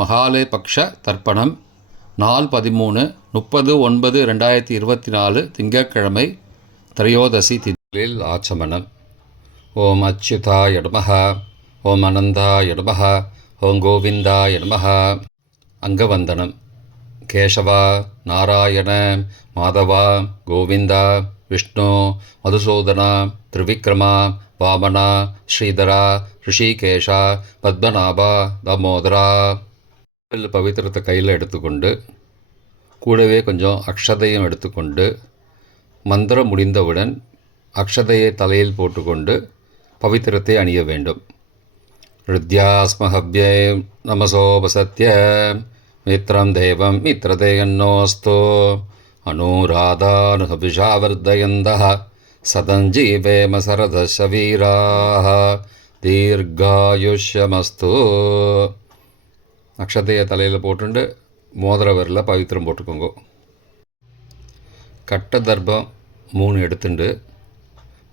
மகாலயபக்ஷ தர்ப்பணம் நாள் 13/30/9/2024 திங்கட்கிழமை திரையோதசி திதியில் ஆச்சமனம். ஓம் அச்சுதாய நமஹ, ஓம் அனந்தாய நமஹ, ஓம் கோவிந்தாய நமஹ. அங்கவந்தனம். கேசவா, நாராயண, மாதவா, கோவிந்தா, விஷ்ணு, மதுசூதனா, திரிவிக்ரமா, வாமனா, ஸ்ரீதரா, ரிஷிகேஷா, பத்மநாபா, தாமோதரா. பவித்திரத்தை கையில் எடுத்துக்கொண்டு கூடவே கொஞ்சம் அக்ஷதையும் எடுத்துக்கொண்டு மந்திரம் முடிந்தவுடன் அக்ஷதையை தலையில் போட்டுக்கொண்டு பவித்திரத்தை அணிய வேண்டும். ருத்யாஸ்மஹவ்யே நமசோபசத்ய மித்ரம் தேவம் மித்ரதேயன்னோஸ்தோ அனுராதானுஹவிஷாவர்தயந்தः சதஞ்சீவேம சரதசவீராः தீர்காயுஷ்யமஸ்து. அக்ஷதையை தலையில் போட்டுண்டு மோதிர விரலில் பவித்திரம் போட்டுக்கோங்க. கட்ட தர்ப்பம் 3 எடுத்துண்டு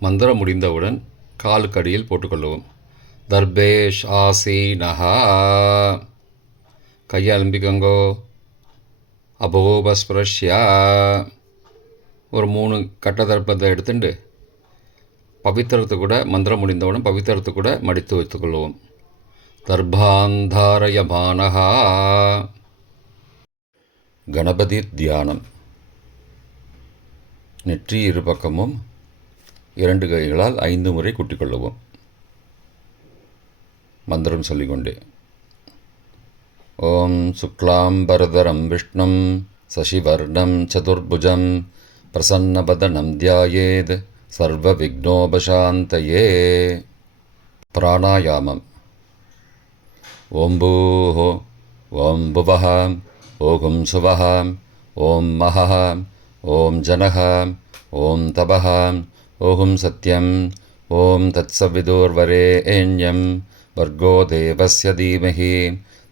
மந்திரம் முடிந்தவுடன் காலுக்கடியில் போட்டுக்கொள்ளவும். தர்பேஷ் ஆசீனஹா. கையை அலம்பிக்கோங்கோ. அபோபஸ்பிரஷ்யா. ஒரு 3 கட்ட தர்ப்பத்தை எடுத்துட்டு பவித்திரத்தை கூட மந்திரம் முடிந்தவுடன் பவித்திரத்தை கூட மடித்து வைத்துக்கொள்வோம். தர்பாந்தாரயமானஹா. கணபதி தியானம். நெற்றி இரு பக்கமும் 2 கைகளால் 5 முறை கூட்டிக்கொள்ளவும். மந்திரம் சொல்லிக்கொண்டே. ஓம் சுக்லாம்பரதரம் விஷ்ணும் சசிவர்ணம் சதுர்புஜம் பிரசன்னபதனம் தியாயேத் சர்வ விக்னோபசாந்தயே. பிராணாயாமம். ஓம் பூஹ, ஓம் புவஹ, ஓம் சுவஹ, ஓம் மஹஹ, ஓம் ஜனஹ, ஓம் தபஹ, ஓம் சத்யம், ஓம் தத்சவிதுர்வரேண்யம் வர்கோ தேவஸ்ய தீமஹி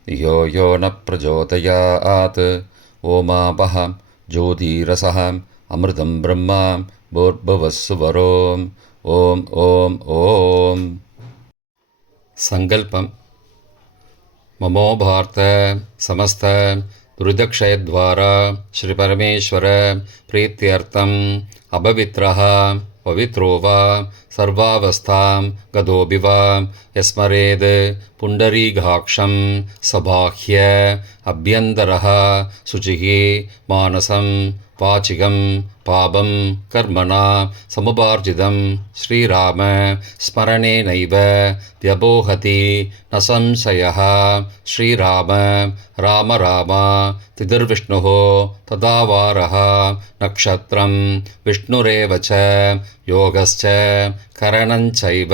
धियो यो न प्रचोदयात्. ओमापः ज्योतिरसः अमृतं ब्रह्मा भूर्भुवस्सुवरोम्. ओम ओम ओम. संकल्पम. ममो भारत समस्त दुरितक्षयद्वारा श्री परमेश्वर प्रीत्यर्थम अपवित्रः पवित्रो वा सर्वावस्थां गतोऽपि वा यस्मरेद् पुण्डरीकाक्षं सबाह्य अभ्यन्तरः शुचिः मानसं वाचिकं पापं कर्मणा समुपार्जितं श्रीराम स्मरणेनैव व्यपोहति न संशयः. श्रीराम राम राम तिथिर्विष्णुः तथा वारः नक्षत्रं विष्णुरेव च योगश्च करणञ्चैव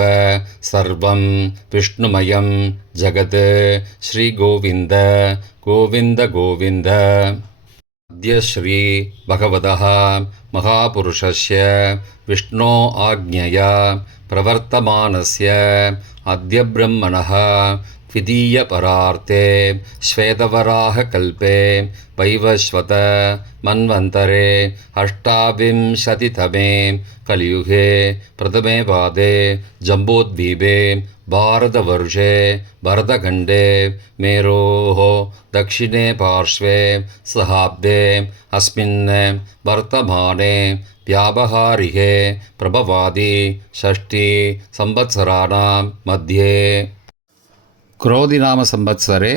सर्वं विष्णुमयं जगत्. श्रीगोविन्द गोविन्द गोविन्द. अद्य श्री भगवतः महापुरुषस्य विष्णो आज्ञया प्रवर्तमानस्य अद्य ब्रह्मणः द्वितीयपरार्थे श्वेतवराहकल्पे वैवस्वत मन्वन्तरे 28तमे कलियुगे प्रथमे पादे जम्बूद्वीपे भारतवर्षे भरतखण्डे मेरोः दक्षिणे पार्श्वे सहाब्दे अस्मिन् वर्तमाने व्यावहारिके प्रभवादि 6 संवत्सराणां मध्ये क्रोधिनाम संवत्सरे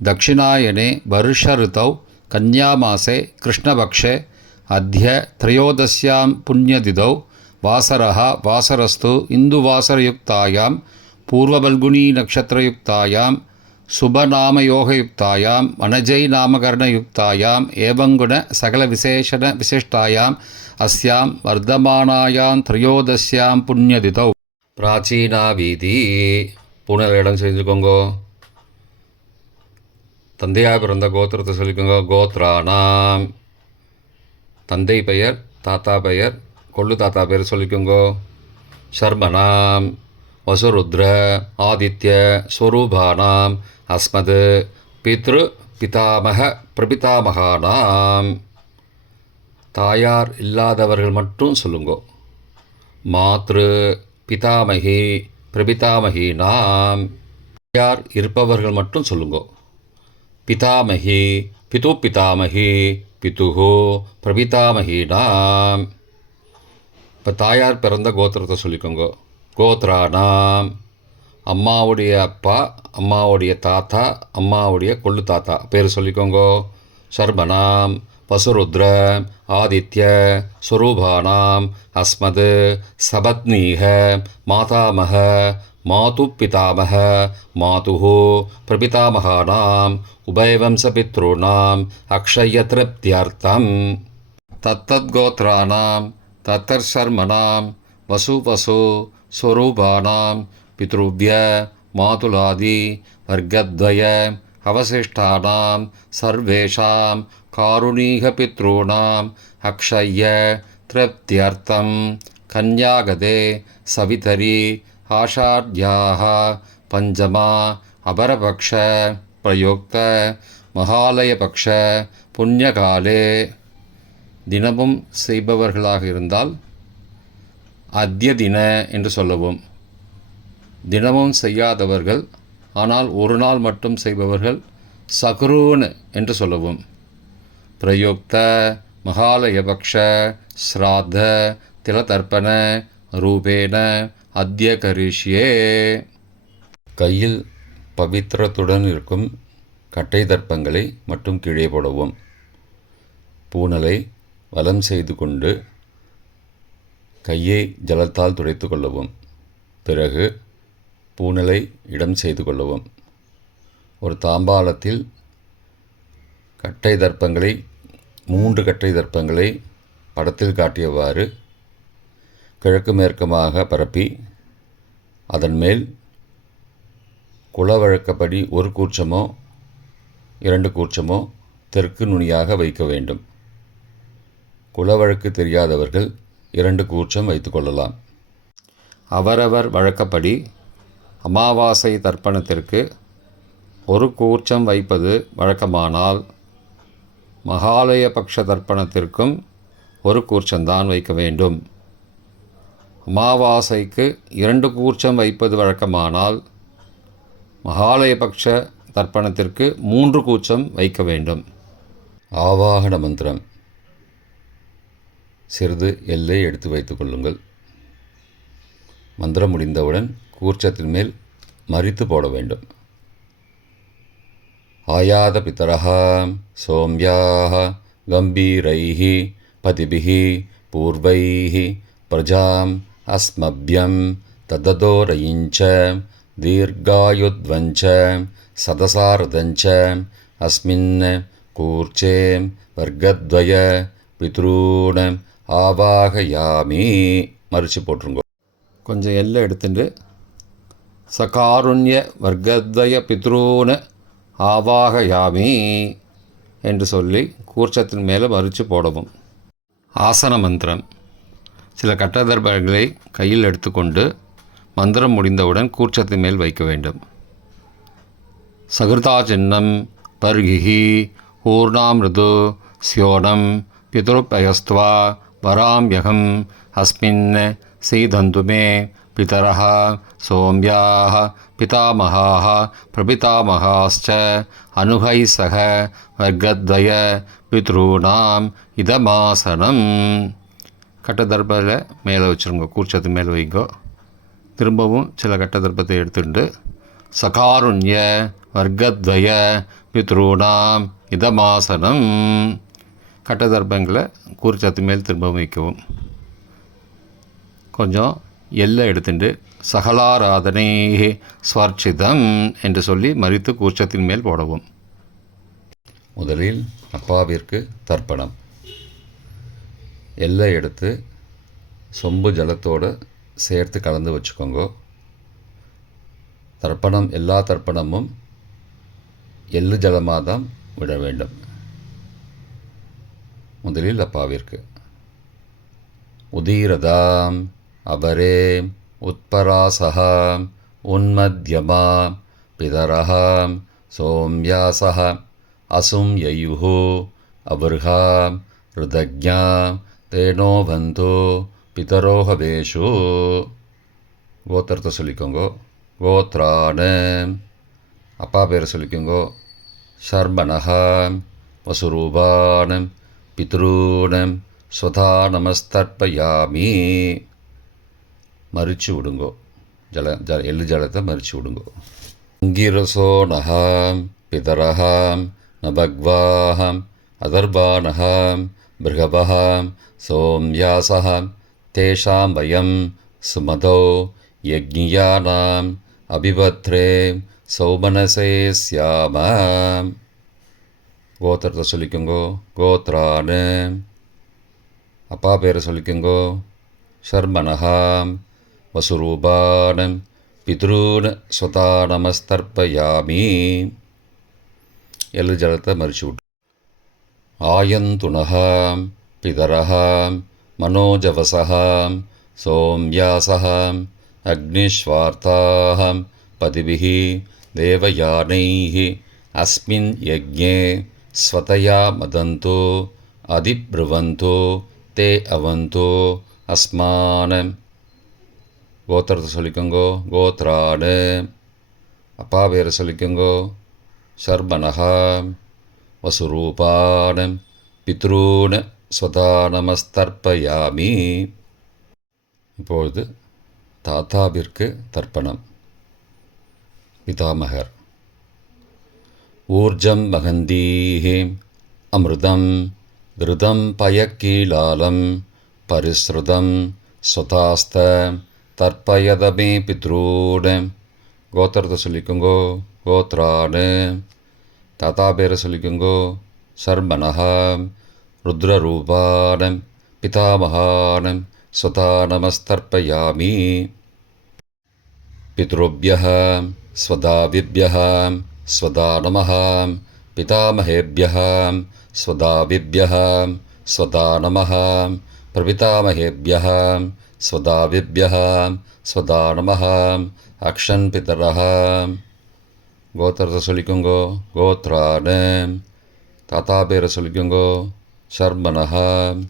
दक्षिणायने वर्षऋतौ कन्यामासे कृष्णपक्षे अद्य त्रयोदश्यां पुण्यतिथौ वासरः वासरस्तु इन्दुवासरयुक्तायां पूर्वफल्गुनी नक्षत्रयुक्तायां शुभनामयोगयुक्तायां वनजैनामकरणयुक्तायाम् एवं गुण सकलविशेषण विशिष्टायाम् अस्यां वर्धमानायां त्रयोदश्यां पुण्यतिथौ प्राचीना वीதி. பூனல் இடம் செஞ்சுக்கோங்கோ. தந்தையாக பிறந்த கோத்திரத்தை சொல்லிக்கோங்க. கோத்ரானாம். தந்தை பெயர், தாத்தா பெயர், கொள்ளு தாத்தா பெயர் சொல்லிக்கோங்கோ. சர்மனாம் வசுருத்ர ஆதித்ய ஸ்வரூபானாம் அஸ்மத் பித்ரு பிதாமக பிரபிதாமகானாம். தாயார் இல்லாதவர்கள் மட்டும் சொல்லுங்கோ. மாத்ரு பிதாமகி பிரபிதாமகி நாம். யார் இருப்பவர்கள் மட்டும் சொல்லுங்கோ. பிதாமகி பிது பிதாமகி பிதுஹோ பிரபிதாமகீனாம். இப்போ தாயார் பிறந்த கோத்திரத்தை சொல்லிக்கோங்க. கோத்ரானாம், அம்மாவுடைய அப்பா, அம்மாவுடைய தாத்தா, அம்மாவுடைய கொள்ளு தாத்தா பேர் சொல்லிக்கோங்க. சர்மனாம் வசுருத்ர ஆதித்ய ஸ்வரூபானாம் அஸ்மத் சபத்னீக மாதாமக மாது பிதாமக மாதுஹோ பிரபிதாமகானாம் உபயவம்சபித்ருணாம் அக்ஷயத்ருப்தியர்த்தம். தத்தத்கோத்ரானாம் தத்தர்ஷர்மனாம் வசு வசு ஸ்வரூபானாம் பித்ருவ்ய மாதுலாதி வர்க்கத்வய அவசிஷ்டானாம் சர்வேஷாம் காருணீகபித்ருணாம் அக்ஷய திருப்தியர்த்தம் கன்யாகதே சவிதரி ஆஷாட்யாः பஞ்சமா அபரபக்ஷ பிரயோக்த மகாலயபக்ஷ புண்ணியகாலே. தினமும் செய்பவர்களாக இருந்தால் அத்ய தின என்று சொல்லவும், தினமும் செய்யாதவர்கள் ஆனால் ஒரு நாள் மட்டும் செய்பவர்கள் சகுரூன் என்று சொல்லவும். பிரயோக்த மகாலயபக்ஷ ஸ்ராத்த திலதர்ப்பண ரூபேன அத்ய கரிஷ்யே. கையில் பவித்திரத்துடன் இருக்கும் கட்டை தர்ப்பங்களை மட்டும் கீழே போடவும். பூனலை வலம் செய்து கொண்டு கையை ஜலத்தால் துடைத்து கொள்ளவும். பிறகு பூனலை இடம் செய்து கொள்ளவும். ஒரு தாம்பாளத்தில் கட்டை தர்ப்பங்களை 3 கட்டை தர்ப்பங்களை படத்தில் காட்டியவாறு கிழக்கு மேற்குமாக பரப்பி அதன் மேல் குலவழக்கப்படி 1 கூர்ச்சமோ 2 கூர்ச்சமோ தெற்கு நுனியாக வைக்க வேண்டும். குலவழக்கு தெரியாதவர்கள் 2 கூர்ச்சம் வைத்துக்கொள்ளலாம். அவரவர் வழக்கப்படி அமாவாசை தர்ப்பணத்திற்கு 1 கூர்ச்சம் வைப்பது வழக்கமானால் மகாலயபக்ஷ தர்ப்பணத்திற்கும் 1 கூர்ச்சம்தான் வைக்க வேண்டும். அமாவாசைக்கு 2 கூர்ச்சம் வைப்பது வழக்கமானால் மகாலயபக்ஷ தர்ப்பணத்திற்கு 3 கூர்ச்சம் வைக்க வேண்டும். ஆவாகன மந்திரம். சிறிது எல்லை எடுத்து வைத்துக் கொள்ளுங்கள். மந்திரம் முடிந்தவுடன் கூர்ச்சத்தின் மேல் மரித்து போட வேண்டும். ஆயாத பிதரஹ சோம்யாஹ கம்பீரைஹி பதிபிஹி பூர்வைஹி பிரஜாம் அஸ்மப்யம் தததோரயிஞ்ச தீர்காயுத்வஞ்ச சதசாரதஞ்ச அஸ்மின் கூர்ச்சே வர்க்கத்வய பித்ரூண ஆவாகயாமி. மறித்து போட்டுருங்க. கொஞ்சம் எல்லை எடுத்துட்டு சகாருண்ய வர்க்கத்வய பித்ரூண ஆவாகயாமி என்று சொல்லி கூர்ச்சத்தின் மேலே மறித்து போடவும். ஆசன மந்திரம். சில கட்டதர்பங்களை கையில் எடுத்துக்கொண்டு மந்திரம் முடிந்தவுடன் கூர்ச்சத்தின் மேல் வைக்க வேண்டும். சகிருதா சின்னம் பர்கிஹி ஊர்ணாமிருது ஸ்யோனம் பிதுருப்பயஸ்துவா வராம்யகம் அஸ்மின் சீதந்துமே பிதரஹ சோம்யாஹ பிதாமகாஹ பிரபிதாமகாஸ்ச அனுகை சக வர்க்கத்வய பித்ருணாம் இதமாசனம். கட்டதர்பத்தில் மேலே வச்சுருங்க. கூர்ச்சத்து மேலே வைங்கோ. திரும்பவும் சில கட்டதர்பத்தை எடுத்துட்டு சகாருண்ய வர்க்கத்வய பித்ருணாம் இதமாசனம். கட்டதர்பங்களை கூர்ச்சத்து மேல் திரும்பவும் வைக்கவும். கொஞ்சம் எல்லை எடுத்துட்டு சகலாராதனை ஸ்வர்ச்சிதம் என்று சொல்லி மறித்து கூர்ச்சத்தின் மேல் போடவும். முதலில் அப்பாவிற்கு தர்ப்பணம். எல்லை எடுத்து சொம்பு ஜலத்தோடு சேர்த்து கலந்து வச்சுக்கோங்க. தர்ப்பணம் எல்லா தர்ப்பணமும் எள்ளு ஜலமாக தான் விட வேண்டும். முதலில் அப்பாவிற்கு உதீரதாம் அபரே உத்பராசஹாம் உன்மத்யமாம் பிதரஹாம் சோம்யாசஹ அசும் யயுஹு அபர்ஹாம் ருதக்ஞாம் தேனோ பந்தோ பிதரோஹவேஷு. கோத்திரத்தை சொல்லிக்கோங்க. கோத்ரான அப்பா பேரை சொல்லிக்கோங்க. ஷர்மணः வசுரூபான் பித்ரூன் ஸ்வதா நமஸ்தர்ப்பயாமி. மறிச்சு விடுங்கோ, எள்ளு ஜலத்தை மறிச்சு விடுங்கோ. அங்கிரசோ நகாம் பிதரஹாம் நபக்வாஹாம் அதர்பானஹாம் பிருகபஹாம் சோம்யாசஹாம் தேஷாம் வயம் சுமதோ யக்ஞியானாம் அபிபத்ரே சௌமனசே ஸ்யாமாம். கோத்திரத்தை சொல்லிக்கோங்கோ. கோத்ரானு. அப்பா பேரை சொல்லிக்கோங்கோ. ஷர்மணஹாம் வசுரூபான் பித்ரூன் ஸ்வதா நமஸ்தர்ப்பயாமி. எள்ளு ஜலத்தை மறிச்சு விட்டு. ஆயந்துனஹாம் பிதரஹாம் மனோஜவசஹாம் சோம்யாசஹாம் அக்னிஸ்வார்த்தாஹாம் பதிபிஹி தேவயானைஹி அஸ்மின் யஜ்ஞே ஸ்வதயா மதந்தோ அதிப்ருவந்தோ தே அவந்தோ அஸ்மான். கோத்திரத்தை சொல்லிக்கோங்கோ. கோத்ரானு. அப்பா பேரை சொல்லிக்கோங்கோ. ஷர்மணஹாம் வசுரூபான் பித்ரூன் ஸ்வதா நமஸ்தர்ப்பயாமி. இப்பொழுது தாத்தாவிற்கு தர்ப்பணம். பிதாமகர். ஊர்ஜம் மகந்தீஹி அமிர்தம் கிருதம் பயக்கீலாலம் பரிஸ்ருதம் ஸ்வதாஸ்த தர்ப்பயதமே பித்ரூன். கோத்திரத்தை சொல்லிக்கோங்கோ. கோத்ரானு. தாத்தா பேரை சொல்லிக்கோங்கோ. ஷர்மணஹாம் ருத்ரரூபான் பிதாமகான் ஸ்வதா நமஸ்தர்ப்பயாமி. பித்ருப்யஹ ஸ்வதாவிப்யஹ ஸ்வதா நமः பிதாமகேப்யஹ ஸ்வதாவிப்யஹ ஸ்வதா நமः பிரபிதாமகேப்யஹ ஸ்வதாவிப்யஹ ஸ்வதா நமः அக்ஷன் பிதரஹ. கோத்திரத்தை சொல்லிக்கோங்கோ. கோத்ரானு. தாத்தா பேரை சொல்லிக்கோங்கோ. ஷர்மணஹாம்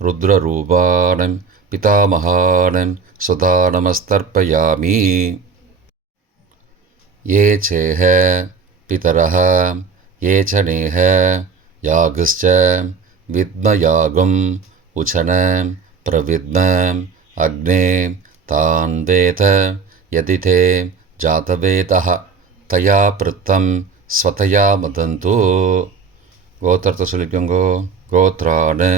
ருத்ரரூபான் பிதாமகான் ஸ்வதா நமஸ்தர்ப்பயாமி. ये चेह पितरः ये च नेह यागश्च विद्मयागम् उचन प्रविद्म अग्ने तान् वेद यदि ते जातवेदः तया पृत्तं स्वतया मदन्तु. கோத்திரத்தை சொல்லிக்கோங்கோ. கோத்ரானு.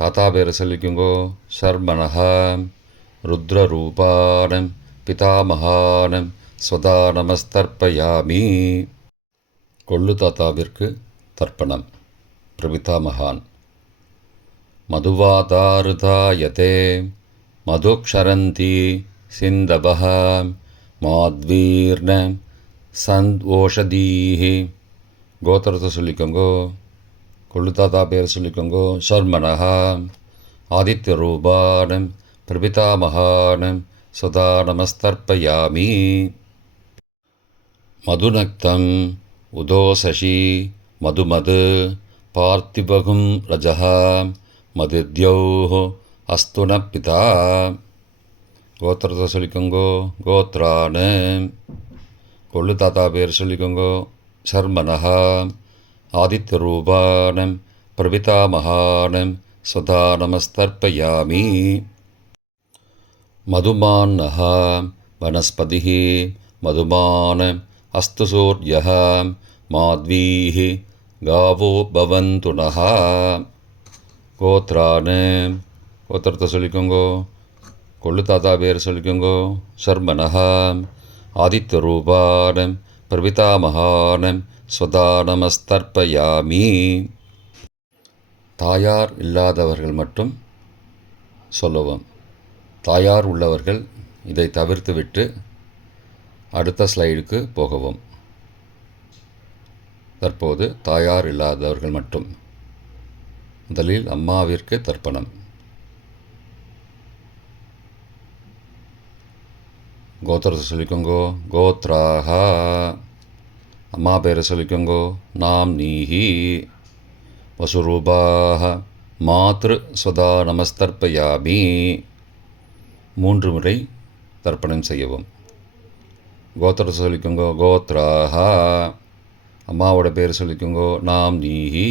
தாத்தா பேரை சொல்லிக்கோங்கோ. ஷர்மணஹாம் ருத்ரரூபான் பிதாமகான் ஸ்வதா நமஸ்தர்ப்பயாமி. கொள்ளு தாத்தாவிற்கு தர்ப்பணம். பிரபிதாமகான். மதுவாதாருதாயதே மதுக்ஷரந்தி சிந்தபஹ மாத்வீர்ண சந்த்வோஷதீஹி. கோத்திரத்தை சொல்லிக்கோங்கோ. கொள்ளு தாத்தா பேர் சொல்லிக்கோங்கோ. ஷர்மணஹா ஆதித்யரூபான் பிரபிதாமகான் ஸ்வதா நமஸ்தர்ப்பயாமி. மதுநக்தம் உதோசசி மதுமது பார்த்திபகும் ரஜः மதித்யௌः அஸ்துன பிதா. கோத்திரத்தை சொல்லிக்கோங்கோ. கோத்ரானு. கொள்ளு தாத்தா பேர் சொல்லிக்கோங்கோ. ஷர்மணஹா ஆதித்யரூபான் பிரபிதாமகான் ஸ்வதா நமஸ்தர்ப்பயாமி. மதுமான்னஹ வனஸ்பதிः மதுமான் அஸ்து சூர்யः மாத்வீः காவோ பவந்து நः. கோத்ரானு. கோத்திரத்தை சொல்லிக்கோங்கோ. கொள்ளு தாத்தா பேர் சொல்லிக்கோங்கோ. ஷர்மணஹா ஆதித்யரூபான் பிரபிதாமகான் ஸ்வதா நமஸ்தர்ப்பயாமி. தாயார் இல்லாதவர்கள் மட்டும் சொல்லவும். தாயார் உள்ளவர்கள் இதை தவிர்த்துவிட்டு அடுத்த ஸ்லைடுக்கு போகவும். தற்போது தாயார் இல்லாதவர்கள் மட்டும். முதலில் அம்மாவிற்கு தர்ப்பணம். கோத்திரத்தை சொல்லிக்கோங்கோ. கோத்ராஹா. அம்மா பேரை சொல்லிக்கோங்கோ. நாம் நீஹி வசுரூபாஹ மாத்ரு ஸ்வதா நமஸ்தர்ப்பயாமி. 3 முறை தர்ப்பணம் செய்யவும். கோத்திரத்தை சொல்லிக்கோங்கோ. கோத்ராஹா. அம்மாவோட பேர் சொல்லிக்கோங்கோ. நாம் நீஹி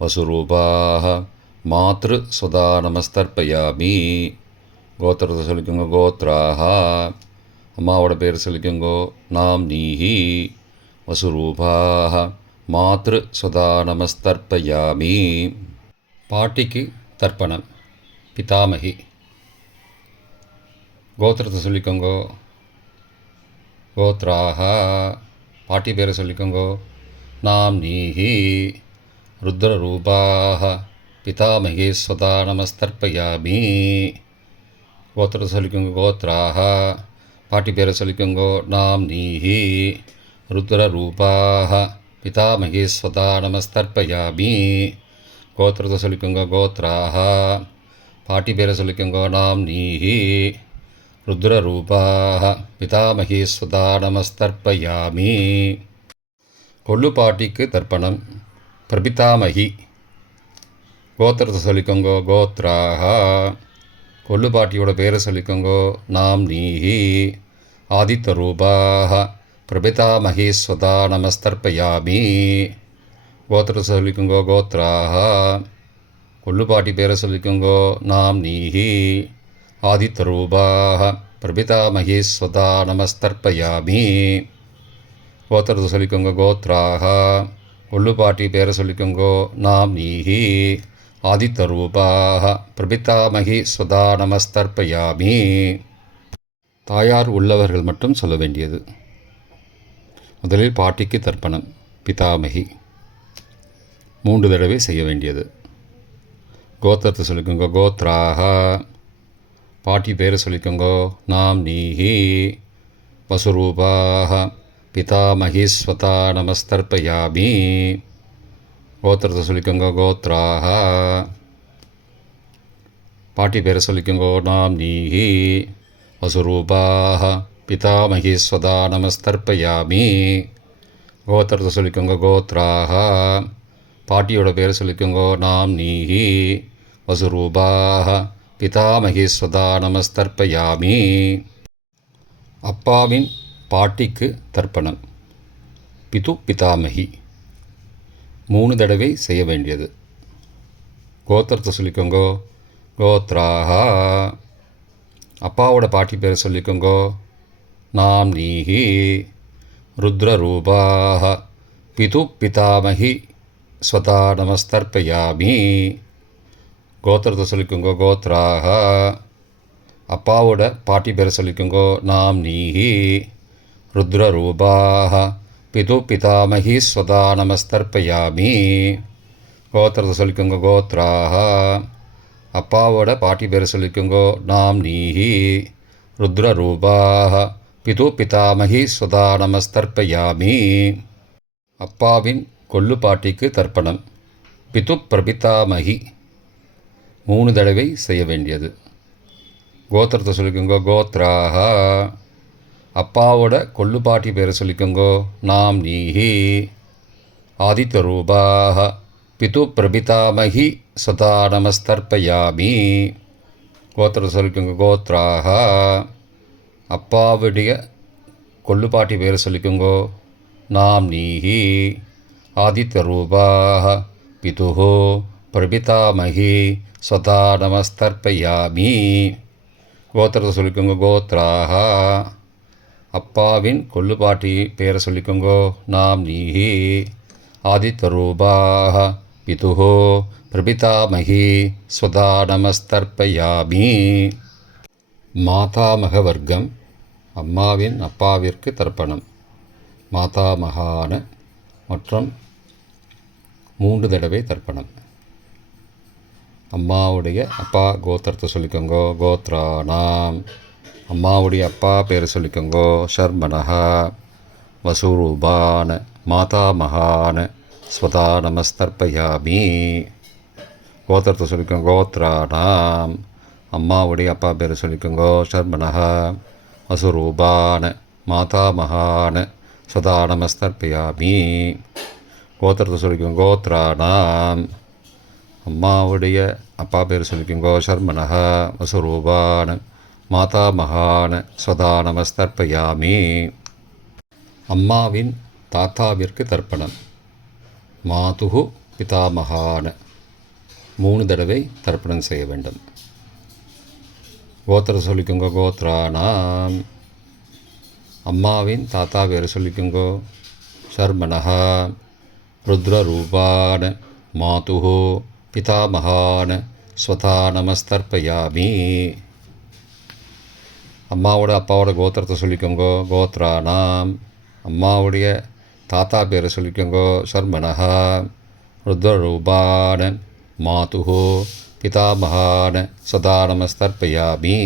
வசுரூபாக மாத்ரு சுதா நமஸ்தர்ப்பயாமி. கோத்திரத்தை சொல்லிக்கோங்க. கோத்ராக. அம்மாவோட பேர் சொல்லிக்கோங்கோ. நாம் நீஹி வசுரூபாக மாத்ரு சுதா நமஸ்தர்ப்பயாமி. பாட்டிக்கு தர்ப்பணம். பிதாமகி. கோத்திரத்தை சொல்லிக்கோங்கோ. கோத்ராக. பாட்டி பேரை சொல்லிக்கோங்கோ. நாம் நீஹி ருத்ரரூபாக பிதாமகி ஸ்வதா நமஸ்தர்ப்பயாமி. கோத்திரத்தை சொல்லிக்கோங்க. கோத்ராக. பாட்டி பேரை சொல்லிக்கோங்கோ. நாம் நீஹி ருத்ரரூபாக பிதாமகி ஸ்வதா நமஸ்தர்ப்பயாமி. கோத்திரத்தை சொல்லிக்கோங்க. கோத்ராக. பாட்டி பேரை சொல்லிக்கோங்க. நாம் நீஹி ருத்ரரூபாக பிதாமகி ஸ்வதா நமஸ்தர்ப்பயாமி. கொள்ளு பாட்டிக்கு தர்ப்பணம். பிரபிதாமகி. கோத்திரத்தை சொல்லிக்கோங்க. கோத்ராக. கொள்ளு பாட்டியோட பேரை சொல்லிக்கோங்க. நாம் நீஹி ஆதித்யரூபாக பிரபிதாமகி ஸ்வதா நமஸ்தர்ப்பயாமி. கோத்திரத்தை சொல்லிக்கோங்க. கோத்ராக. கொள்ளு பாட்டி பேரை சொல்லிக்கோங்க. நாம் நீஹி ஆதித்யரூபாக பிரபிதாமகி ஸ்வதா நமஸ்தர்ப்பயாமி. கோத்திரத்தை சொல்லிக்கோங்க. கோத்ராக. கொள்ளு பாட்டி பேரை சொல்லிக்கோங்கோ. நாம் நீஹி ஆதித்யரூபாக பிரபிதாமகி ஸ்வதா நமஸ்தர்ப்பயாமி. தாயார் உள்ளவர்கள் மட்டும் சொல்ல வேண்டியது. முதலில் பாட்டிக்கு தர்ப்பணம். பிதாமகி 3 தடவை செய்ய வேண்டியது. கோத்திரத்தை சொல்லிக்கோங்க. கோத்ராக. பாட்டி பேரை சொல்லிக்கோங்கோ. நாம் நீஹி வசுரூபாக பிதாமகி ஸ்வதா நமஸ்தர்ப்பயாமி. கோத்திரத்தை சொல்லிக்கோங்க. கோத்ராக. பாட்டி பேரை சொல்லிக்கோங்கோ. நாம் நீஹி வசுரூபாக பிதாமகி ஸ்வதா நமஸ்தர்ப்பயாமி. கோத்திரத்தை சொல்லிக்கோங்க. கோத்ராக. பாட்டியோட பேரை சொல்லிக்கோங்கோ. நாம் நீஹி வசுரூபாக பிதாமகி ஸ்வதா நமஸ்தர்ப்பயாமி. அப்பாவின் பாட்டிக்கு தர்ப்பணம். பிது பிதாமகி 3 தடவை செய்ய வேண்டியது. கோத்திரத்தை சொல்லிக்கோங்கோ. கோத்ராக. அப்பாவோட பாட்டி பேரை சொல்லிக்கோங்கோ. நாம் நீஹி ருத்ரரூபாக பிது பிதாமகி ஸ்வதா நமஸ்தர்ப்பயாமி. கோத்திரத்தை சொல்லிக்கோங்கோ. கோத்ராக. அப்பாவோட பாட்டி பேரை சொல்லிக்கோங்கோ. நாம் நீஹி ருத்ரரூபாக பிது பிதாமகி ஸ்வதா நமஸ்தர்ப்பயாமி. கோத்திரத்தை சொல்லிக்கோங்க. கோத்ராக. அப்பாவோட பாட்டி பேரை சொல்லிக்கோங்கோ. நாம் நீஹி ருத்ரரூபாக பிது பிதாமகி ஸ்வதா நமஸ்தர்ப்பயாமி. அப்பாவின் கொள்ளு பாட்டிக்கு தர்ப்பணம். பிது பிரபிதாமகி 3 தடவை செய்ய வேண்டியது. கோத்திரத்தை சொல்லிக்கோங்க. கோத்ராக. அப்பாவோட கொள்ளு பாட்டி பேரை சொல்லிக்கோங்கோ. நாம் நீஹி ஆதித்யரூபாக பிது பிரபிதாமகி ஸ்வதா நமஸ்தர்ப்பயாமி. கோத்திரத்தை சொல்லிக்கோங்க. கோத்ராக. அப்பாவுடைய கொள்ளு பாட்டி பேரை சொல்லிக்கோங்கோ. நாம் நீஹி ஆதித்யரூபாக பிது பிரபிதாமகி ஸ்வதா நமஸ்தர்ப்பயாமி. கோத்திரத்தை சொல்லிக்கோங்க. கோத்ராக. அப்பாவின் கொள்ளு பாட்டி பேரை சொல்லிக்கோங்கோ. நாம் நீஹி ஆதித்யரூபாக பிது பிரபிதாமகி ஸ்வதா நமஸ்தர்ப்பயாமி. மாதாமக வர்க்கம். அம்மாவின் அப்பாவிற்கு தர்ப்பணம். மாதாமகான மற்றும் 3 தடவை தர்ப்பணம். அம்மாவுடைய அப்பா கோத்திரத்தை சொல்லிக்கோங்கோ. கோத்ரானாம். அம்மாவுடைய அப்பா பேரை சொல்லிக்கோங்கோ. ஷர்மனஹா வசுரூபான மாதாமகான ஸ்வதா நமஸ்தர்ப்பயாமி. கோத்திரத்தை சொல்லிக்கோங்க. கோத்ரானாம். அம்மாவுடைய அப்பா பேரை சொல்லிக்கோங்கோ. ஷர்மனஹா வசுரூபான மாதாமகான ஸ்வதா நமஸ்தர்ப்பயாமி. கோத்திரத்தை சொல்லிக்கோங்க. கோத்ரானாம். அம்மாவுடைய அப்பா பேர் சொல்லிக்கோங்கோ. ஷர்மனஹ வசுரூபான மாதாமகான ஸ்வதா நமஸ்தர்ப்பயாமி. அம்மாவின் தாத்தாவிற்கு தர்ப்பணம். மாதுகு பிதாமகான 3 தடவை தர்ப்பணம் செய்ய வேண்டும். கோத்திர சொல்லிக்கோங்க. கோத்ரானாம். அம்மாவின் தாத்தா பேர் சொல்லிக்கோங்கோ. சர்மனஹா. ருத்ரரூபான மாதுகு பிதாமகான ஸ்வதா நமஸ்தர்ப்பயாமி. அம்மாவோட அப்பாவோட கோத்திரத்தை சொல்லிக்கோங்கோ. கோத்ரானாம். அம்மாவுடைய தாத்தா பேரை சொல்லிக்கோங்கோ. சர்மனஹா. ருத்ரரூபான மாதுகு பிதாமகான சதா நமஸ்தர்ப்பயாமி.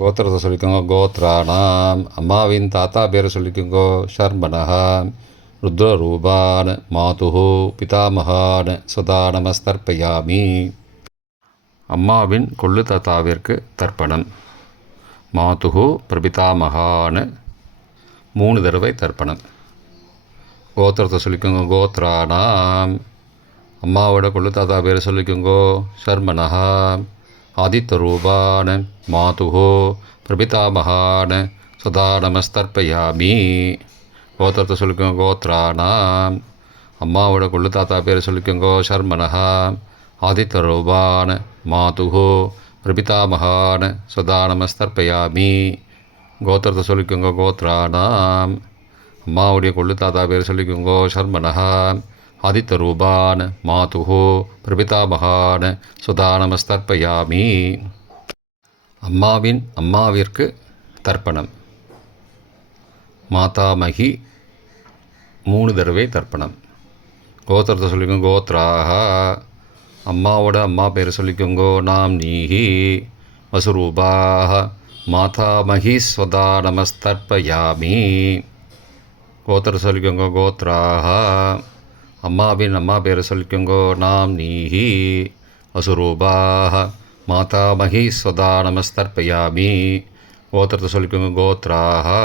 கோத்திரத்தை சொல்லிக்கோங்க. கோத்ரானாம். அம்மாவின் தாத்தா பேரை சொல்லிக்கோங்கோ. சர்மனஹா. ருத்ரரூபான மாதுகு பிதாமகான சதா நமஸ்தர்ப்பயாமி. அம்மாவின் கொள்ளு தாத்தாவிற்கு தர்ப்பணம். மாதுகு பிரபிதாமகான 3 தடவை தர்ப்பணம். கோத்திரத்தை சொல்லிக்கோங்க. கோத்ரானாம். அம்மாவோட கொள்ளு தாத்தா பேர் சொல்லிக்கோங்கோ. சர்மனஹா. ஆதித்தரூபான மாதுகு பிரபிதாமகான சதா நமஸ்தர்ப்பயாமி. கோத்திரத்தை சொல்லிக்கோங்க. கோத்ரானாம். அம்மாவோட கொள்ளு தாத்தா பேர் சொல்லிக்கோங்கோ. சர்மனஹா. ஆதித்தரூபான மாதுகு பிரபிதாமகான சதா நமஸ்தர்ப்பயாமி. கோத்திரத்தை சொல்லிக்கோங்க. கோத்ரானாம். அம்மாவுடைய கொள்ளு தாத்தா பேர் சொல்லிக்கோங்கோ. சர்மனஹா. ஆதித்தரூபான மாதுகு பிரபிதாமகான சதா நமஸ்தர்ப்பயாமி. அம்மாவின் அம்மாவிற்கு தர்ப்பணம். மாதாமகி 3 தடவை தர்ப்பணம். கோத்திரத்தை சொல்லிக்கோங்க. கோத்ராஹா. அம்மாவோட அம்மா பேர் சொல்லிக்கோங்கோ. நாம்னீஹி வசுரூபாஹ மாதாமகி ஸ்வதா நமஸ்தர்ப்பயாமி. கோத்திரம் சொல்லிக்கோங்க. கோத்ராஹா. அம்மாவின் அம்மா பேர் சொல்லிக்கோங்கோ. நாம்னீஹி வசுரூபாஹ மாதாமகி ஸ்வதா நமஸ்தர்ப்பயாமி. கோத்திரத்தை சொல்லிக்கோங்க. கோத்ராஹா.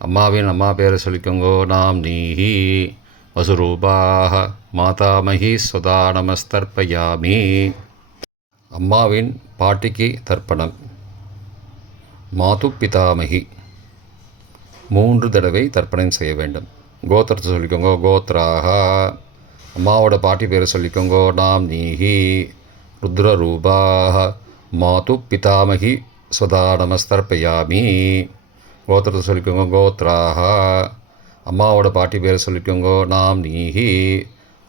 அம்மாவின் அம்மா பேர் சொல்லிக்கோங்கோ. நாம்னீஹி வசுரூபாஹ மாதாமகி ஸ்வதா நமஸ்தர்ப்பயாமி. அம்மாவின் பாட்டிக்கு தர்ப்பணம். மாது பிதாமகி 3 தடவை தர்ப்பணம் செய்ய வேண்டும். கோத்திரத்தை சொல்லிக்கோங்க. கோத்ராஹா. அம்மாவோட பாட்டி பேர் சொல்லிக்கோங்கோ. நாம்னீஹி ருத்ரரூபாஹ மாது பிதாமகி ஸ்வதா நமஸ்தர்ப்பயாமி. கோத்திரத்தை சொல்லிக்கோங்க. கோத்ராஹா. அம்மாவோட பாட்டி பேர் சொல்லிக்கோங்கோ. நாம்னீஹி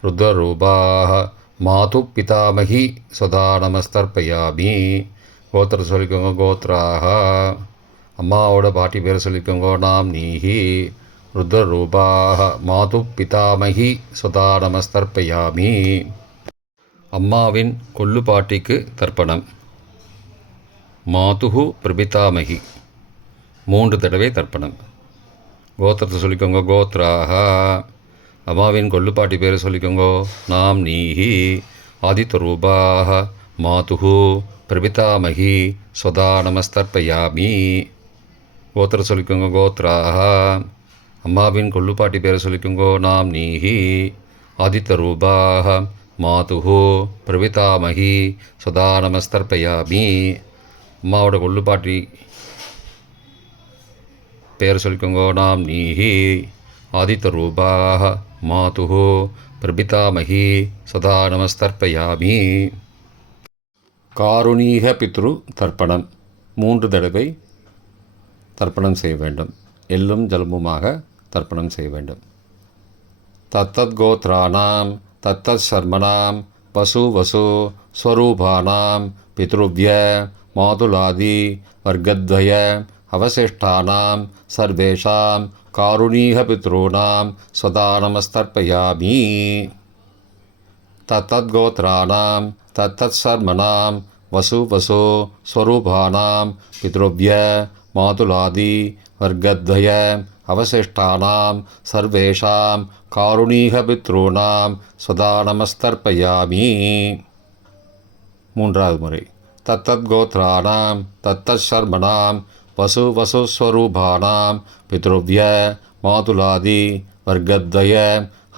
ருத்ரரூபாஹ மாது பிதாமகி ஸ்வதா நமஸ்தர்ப்பயாமி. கோத்திரத்தை சொல்லிக்கோங்க. கோத்ராஹா. அம்மாவோட பாட்டி பேர் சொல்லிக்கோங்கோ. நாம்னீஹி ருத்ரரூபாஹ மாது பிதாமகி ஸ்வதா நமஸ்தர்ப்பயாமி. அம்மாவின் கொள்ளு பாட்டிக்கு தர்ப்பணம். மாதுகு பிரபிதாமகி 3 தடவை தர்ப்பணம். கோத்திரத்தை சொல்லிக்கோங்க. கோத்ராஹா. அம்மாவின் கொள்ளுப்பாட்டி பேர் சொல்லிக்கோங்கோ. நாம்னீஹி ஆதித்தரூபாஹ மாதுகு பிரபிதாமகி ஸ்வதா நமஸ்தர்ப்பயாமி. கோத்திரம் சொல்லிக்கோங்க. கோத்ராஹா. அம்மாவின் கொள்ளுப்பாட்டி பேர் சொல்லிக்கோங்கோ. நாம்னீஹி ஆதித்தரூபாஹ மாதுகு பிரபிதாமகி ஸ்வதா நமஸ்தர்ப்பயாமி. அம்மாவோட கொள்ளுப்பாட்டி பேர் சொல்லிக்கோங்கோ. நாம்னீஹி ஆதித்தரூபாஹ மாதுகு பிரபிதாமகி சதா நமஸ்தர்ப்பயாமி. காருணீக பித்ரு தர்ப்பணம். 3 தடவை தர்ப்பணம் செய்ய வேண்டும். எள்ளும் ஜலமுமாக தர்ப்பணம் செய்ய வேண்டும். தத்தத் கோத்ரானாம் தத்தத் சர்மனாம் வசு வசு ஸ்வரூபானாம் பித்ருவ்ய மாதுலாதி வர்க்கத்வய அவசிஷ்டானாம் சர்வேஷாம் காருணீக பித்ருணாம் ஸ்வதா நமஸ்தர்ப்பயாமி. தத்தத் கோத்ரானாம் தத்தத் சர்மனாம் வசு வசு ஸ்வரூபானாம் பித்ருவ்ய மாதுலாதி வர்க்கத்வய அவசிஷ்டானாம் சர்வேஷாம் காருணீக பித்ருணாம் ஸ்வதா நமஸ்தர்ப்பயாமி. 3வது முறை. தத்தத் கோத்ரானாம் தத்தத் சர்மனாம் வசு வசு ஸ்வரூபானாம் பித்ருவ்ய மாதுலாதி வர்க்கத்வய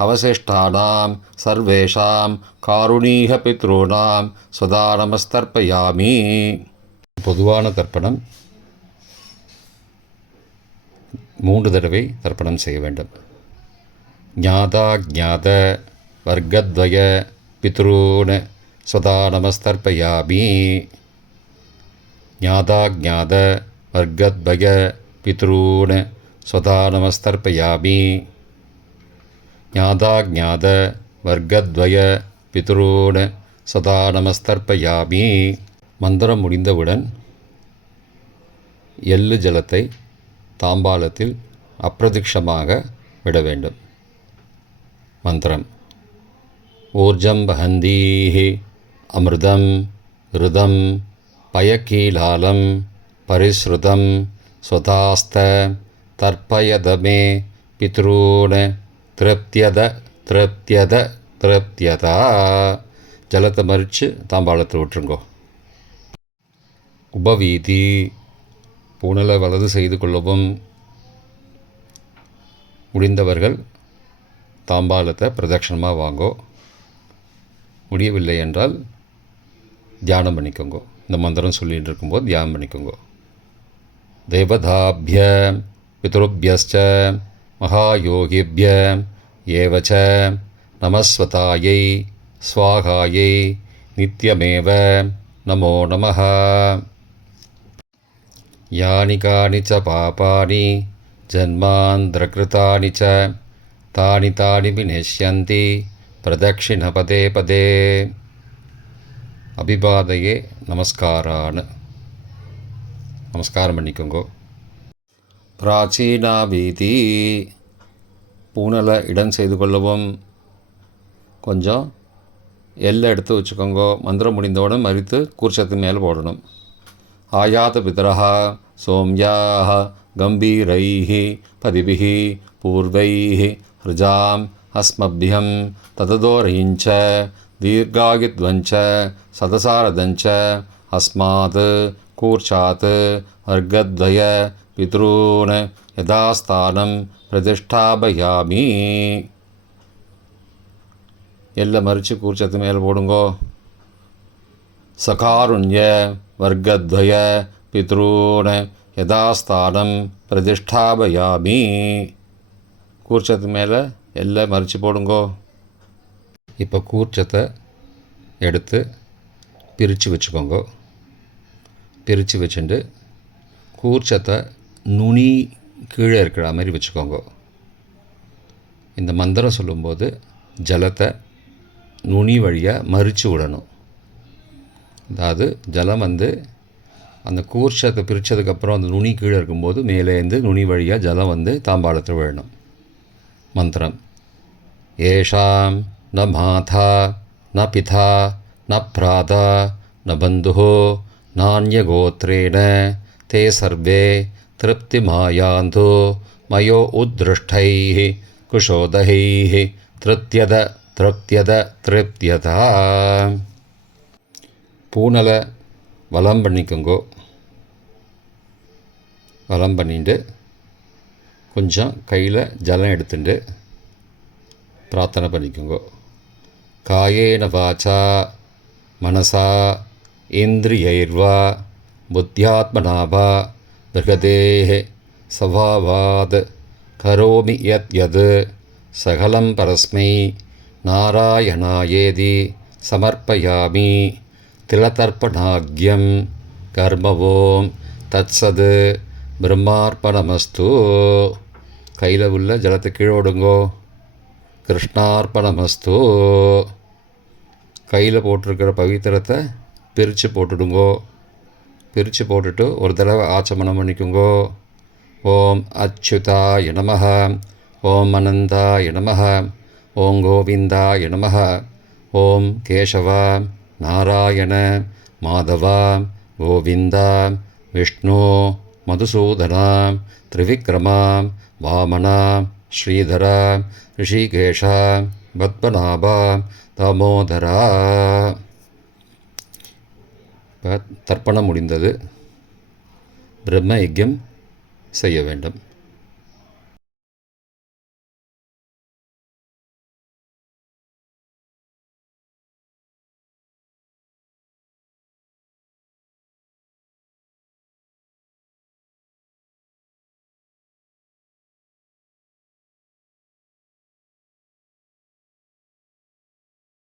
அவசிஷ்டானாம் சர்வேஷாம் காருணீக பித்ருணாம் ஸ்வதா நமஸ்தர்ப்பயாமி. பொதுவான தர்ப்பணம். 3 தடவை தர்ப்பணம் செய்ய வேண்டும். ஞாதா ஞாத வர்க்கத்வய பித்ரூன் சதா நமஸ்தர்ப்பயாமி. ஞாதா ஞாத வர்க்கத்வய பித்ரூன் சதா நமஸ்தர்ப்பயாமி. ஞாதா ஞாத வர்க்கத்வய பித்ரூன் சதா நமஸ்தர்ப்பயாமி. மந்திரம் முடிந்தவுடன் எள்ளு ஜலத்தை தாம்பாளத்தில் அப்பிரதிக்ஷமாக விட வேண்டும். மந்திரம்: ஊர்ஜம் வஹந்தீஹி அமிர்தம் ருதம் பயக்கீலாலம் பரிஸ்ருதம் ஸ்வதாஸ்த தர்ப்பயதமே பித்ரூன் திருப்தியத திருப்தியத திருப்தியதா. ஜலத்தை மறித்து தாம்பாளத்தில் விட்டுருங்கோ. உபவீதி: பூணலை வலது செய்து கொள்ளவும். முடிந்தவர்கள் தாம்பாளத்தை பிரதட்சணமாக வாங்கோ. முடியவில்லை என்றால் தியானம் பண்ணிக்கோங்க. இந்த மந்திரம் சொல்லிகிட்டு இருக்கும்போது தியானம் பண்ணிக்கோங்க. தேவதாபிய பித்ருபியஸ்ச மகாயோகிபிய ஏவச்ச நமஸ்வதாயை ஸ்வாகாயை நித்யமேவ நமோ நமः. யானி கானி ச பாபானி ஜன்மாந்திரகிருதானி ச தானி தானி விநஷ்யந்தி பிரதக்ஷிண பதே பதே. அபிபாதையே நமஸ்காரான்னு நமஸ்காரம் பண்ணிக்கோங்கோ. பிராச்சீனா வீதி: பூனலை இடம் செய்து கொள்ளவும். கொஞ்சம் எல்லை எடுத்து வச்சுக்கோங்கோ. மந்திரம் முடிந்தவுடன் மறித்து கூர்ச்சத்து மேலே போடணும். ஆயாத பிதரஹா சோம்யாஹ கம்பீரைஹி பதிபிஹி பூர்வைஹி ருஜாம் அஸ்மபியம் தததோரயிஞ்ச தீர்காகித்வஞ்ச சதசாரதஞ்ச அஸ்மாத் கூர்ச்சாத் வர்க்கத்வய பித்ரூன் யதாஸ்தானம் பிரதிஷ்டாபயாமி. எல்லை மறித்து கூர்ச்சத்து மேலே போடுங்கோ. சகாருண்ய வர்க்கத்வய பித்ரூன் யதாஸ்தானம் பிரதிஷ்டாபயாமி. கூர்ச்சத்து மேலே எல்லை மறித்து போடுங்கோ. இப்போ கூர்ச்சத்தை எடுத்து பிரித்து வச்சுக்கோங்க. பிரித்து வச்சுட்டு கூர்ச்சத்தை நுனி கீழே இருக்கிற மாதிரி வச்சுக்கோங்க. இந்த மந்திரம் சொல்லும்போது ஜலத்தை நுனி வழியாக மறித்து விடணும். அதாவது ஜலம் அந்த கூர்ச்சத்தை பிரித்ததுக்கப்புறம் அந்த நுனி கீழே இருக்கும்போது மேலேருந்து நுனி வழியாக ஜலம் தாம்பாளத்தில் விழணும். மந்திரம்: ஏஷாம் ந மாதா ந பிதா ந பிராதா ந பந்துஹோ நான்யகோத்ரேண தே சர்வே திருப்திமாயாந்து மயோ உத்ருஷ்டைः குஷோதகைः திருப்தியத திருப்தியத திருப்தியதா. பூனலை வலம் பண்ணிக்கோங்கோ. வலம் பண்ணிட்டு கொஞ்சம் கையில் ஜலம் எடுத்துட்டு பிரார்த்தனை பண்ணிக்கோங்கோ. காயேன வாச்சா மனசா இந்திரியைர்வா புத்தியாத்மனாவா பிரகதேஹ சபாவாத் கரோமி யத் யத் சகலம் பரஸ்மை நாராயணாயேதி சமர்ப்பயாமி. திலதர்ப்பணாக்யம் கர்மவோம் தத்சத் பிரம்மார்ப்பணமஸ்து. கையில் உள்ள ஜலத்தை கீழோடுங்கோ. கிருஷ்ணார்ப்பணமஸ்து. கையில் போட்டிருக்கிற பவித்திரத்தை பிரித்து போட்டுடுங்கோ. பிரித்து போட்டுட்டு ஒரு தடவை ஆச்சமனம் பண்ணிக்குங்கோ. ஓம் அச்சுதாய நமஹ, ஓம் அனந்தாய நமஹ, ஓம் கோவிந்தாய நமஹ, ஓம் கேசவ நாராயண மாதவ கோவிந்த விஷ்ணு மதுசூதன திரிவிக்ரம வாமன ஸ்ரீதர ரிஷிகேஷ பத்மநாப தாமோதரா. இப்போ தர்ப்பணம் முடிந்தது. பிரம்ம யஜ்யம் செய்ய வேண்டும்.